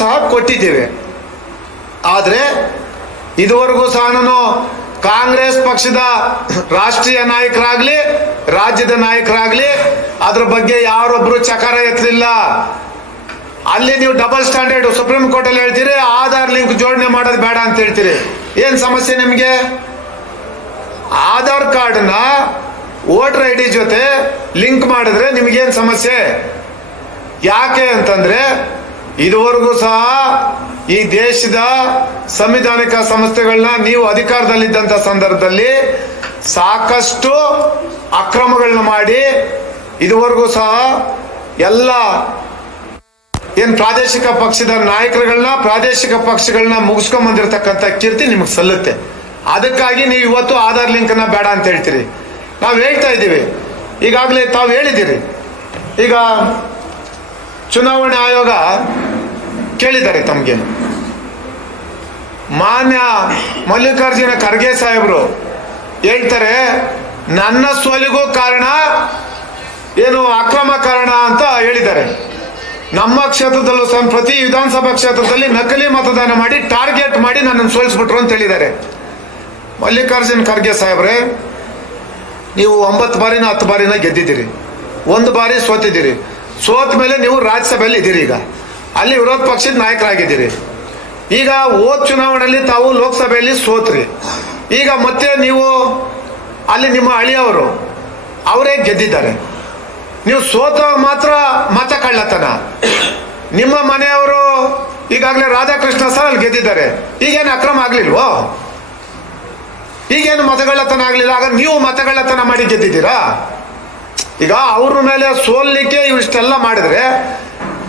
ಸಹ ಕೊಟ್ಟಿದ್ದೇವೆ. ಆದರೆ ಇದುವರೆಗೂ ಸಹ ನಾನು ಕಾಂಗ್ರೆಸ್ ಪಕ್ಷದ ರಾಷ್ಟ್ರೀಯ ನಾಯಕರಾಗ್ಲಿ, ರಾಜ್ಯದ ನಾಯಕರಾಗ್ಲಿ, ಅದ್ರ ಬಗ್ಗೆ ಯಾರೊಬ್ರು ಚಕಾರ ಎತ್ತಲಿಲ್ಲ. ಅಲ್ಲಿ ನೀವು ಡಬಲ್ ಸ್ಟ್ಯಾಂಡರ್ಡ್ ಸುಪ್ರೀಂ ಕೋರ್ಟ್ ಅಲ್ಲಿ ಹೇಳ್ತೀರಿ, ಆಧಾರ್ ಲಿಂಕ್ ಜೋಡಣೆ ಮಾಡೋದು ಬೇಡ ಅಂತ ಹೇಳ್ತೀರಿ. ಏನ್ ಸಮಸ್ಯೆ ನಿಮಗೆ? ಆಧಾರ್ ಕಾರ್ಡ್ನ ವೋಟರ್ ಐ ಡಿ ಜೊತೆ ಲಿಂಕ್ ಮಾಡಿದ್ರೆ ನಿಮ್ಗೇನ್ ಸಮಸ್ಯೆ? ಯಾಕೆ ಅಂತಂದ್ರೆ ಇದುವರೆಗೂ ಸಹ ಈ ದೇಶದ ಸಂವಿಧಾನಿಕ ಸಂಸ್ಥೆಗಳನ್ನ ನೀವು ಅಧಿಕಾರದಲ್ಲಿದ್ದಂತ ಸಂದರ್ಭದಲ್ಲಿ ಸಾಕಷ್ಟು ಅಕ್ರಮಗಳನ್ನ ಮಾಡಿ ಇದುವರೆಗೂ ಸಹ ಎಲ್ಲ ಏನ್ ಪ್ರಾದೇಶಿಕ ಪಕ್ಷದ ನಾಯಕರುಗಳನ್ನ ಪ್ರಾದೇಶಿಕ ಪಕ್ಷಗಳನ್ನ ಮುಗಿಸ್ಕೊಂಡ್ ಬಂದಿರತಕ್ಕಂತ ಕೀರ್ತಿ ನಿಮಗೆ ಸಲ್ಲುತ್ತೆ. ಅದಕ್ಕಾಗಿ ನೀವು ಇವತ್ತು ಆಧಾರ್ ಲಿಂಕ್ನ ಬೇಡ ಅಂತ ಹೇಳ್ತೀರಿ. ನಾವು ಹೇಳ್ತಾ ಇದ್ದೀವಿ. ಈಗಾಗಲೇ ತಾವು ಹೇಳಿದ್ದೀರಿ. ಈಗ ಚುನಾವಣೆ ಆಯೋಗ ಕೇಳಿದ್ದಾರೆ ತಮಗೆ. ಮಾನ್ಯ ಮಲ್ಲಿಕಾರ್ಜುನ ಖರ್ಗೆ ಸಾಹೇಬರು ಹೇಳ್ತಾರೆ, ನನ್ನ ಸೋಲಿಗೂ ಕಾರಣ ಏನು ಅಕ್ರಮ ಕಾರಣ ಅಂತ ಹೇಳಿದ್ದಾರೆ. ನಮ್ಮ ಕ್ಷೇತ್ರದಲ್ಲೂ ಸಹ ಪ್ರತಿ ವಿಧಾನಸಭಾ ಕ್ಷೇತ್ರದಲ್ಲಿ ನಕಲಿ ಮತದಾನ ಮಾಡಿ, ಟಾರ್ಗೆಟ್ ಮಾಡಿ ನನ್ನನ್ನು ಸೋಲಿಸ್ಬಿಟ್ರು ಅಂತ ಹೇಳಿದ್ದಾರೆ. ಮಲ್ಲಿಕಾರ್ಜುನ ಖರ್ಗೆ ಸಾಹೇಬ್ರೆ, ನೀವು ಒಂಬತ್ತು ಬಾರಿನ ಹತ್ತು ಬಾರಿನ ಗೆದ್ದಿದ್ದೀರಿ. ಒಂದು ಬಾರಿ ಸೋತಿದ್ದೀರಿ. ಸೋತ ಮೇಲೆ ನೀವು ರಾಜ್ಯಸಭೆಯಲ್ಲಿ ಇದ್ದೀರಿ ಈಗ. ಅಲ್ಲಿ ವಿರೋಧ ಪಕ್ಷದ ನಾಯಕರಾಗಿದ್ದೀರಿ. ಈಗ ಓದ್ ಚುನಾವಣೆಯಲ್ಲಿ ತಾವು ಲೋಕಸಭೆಯಲ್ಲಿ ಸೋತ್ರಿ. ಈಗ ಮತ್ತೆ ನೀವು ಅಲ್ಲಿ ನಿಮ್ಮ ಹಳಿಯವರು ಅವರೇ ಗೆದ್ದಿದ್ದಾರೆ. ನೀವು ಸೋತ ಮಾತ್ರ ಮತ ಕಳ್ಳತನ. ನಿಮ್ಮ ಮನೆಯವರು ಈಗಾಗಲೇ ರಾಧಾಕೃಷ್ಣ ಸರ್ ಅಲ್ಲಿ ಗೆದ್ದಿದ್ದಾರೆ. ಈಗೇನು ಅಕ್ರಮ ಆಗ್ಲಿಲ್ವೋ? ಈಗೇನು ಮತಗಳ್ಳತನ ಆಗ್ಲಿಲ್ಲ? ಆಗ ನೀವು ಮತಗಳ್ಳತನ ಮಾಡಿ ಗೆದ್ದಿದ್ದೀರಾ? ಈಗ ಅವ್ರ ಮೇಲೆ ಸೋಲ್ಲಿಕ್ಕೆ ಇವಿಷ್ಟೆಲ್ಲ ಮಾಡಿದ್ರೆ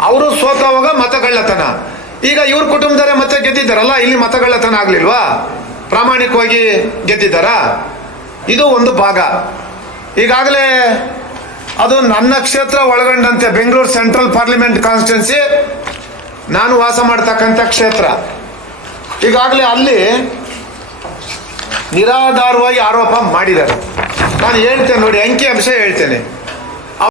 ಅವರು ಸೋತವಾಗ ಮತಗಳ್ಳತನ. ಈಗ ಇವ್ರ ಕುಟುಂಬದವರೇ ಮತ್ತೆ ಗೆದ್ದಿದ್ದಾರಲ್ಲ, ಇಲ್ಲಿ ಮತಗಳ್ಳತನ ಆಗ್ಲಿಲ್ವಾ? ಪ್ರಾಮಾಣಿಕವಾಗಿ ಗೆದ್ದಿದ್ದಾರಾ? ಇದು ಒಂದು ಭಾಗ. ಈಗಾಗಲೇ ಅದು ನನ್ನ ಕ್ಷೇತ್ರ ಒಳಗೊಂಡಂತೆ, ಬೆಂಗಳೂರು ಸೆಂಟ್ರಲ್ ಪಾರ್ಲಿಮೆಂಟ್ ಕಾನ್ಸ್ಟಿಟ್ಯೂನ್ಸಿ ನಾನು ವಾಸ ಮಾಡ್ತಕ್ಕಂಥ ಕ್ಷೇತ್ರ. ಈಗಾಗಲೇ ಅಲ್ಲಿ ನಿರಾಧಾರವಾಗಿ ಆರೋಪ ಮಾಡಿದ್ದಾರೆ. ನಾನು ಹೇಳ್ತೇನೆ ನೋಡಿ, ಅಂಕಿ ಅಂಶ ಹೇಳ್ತೇನೆ.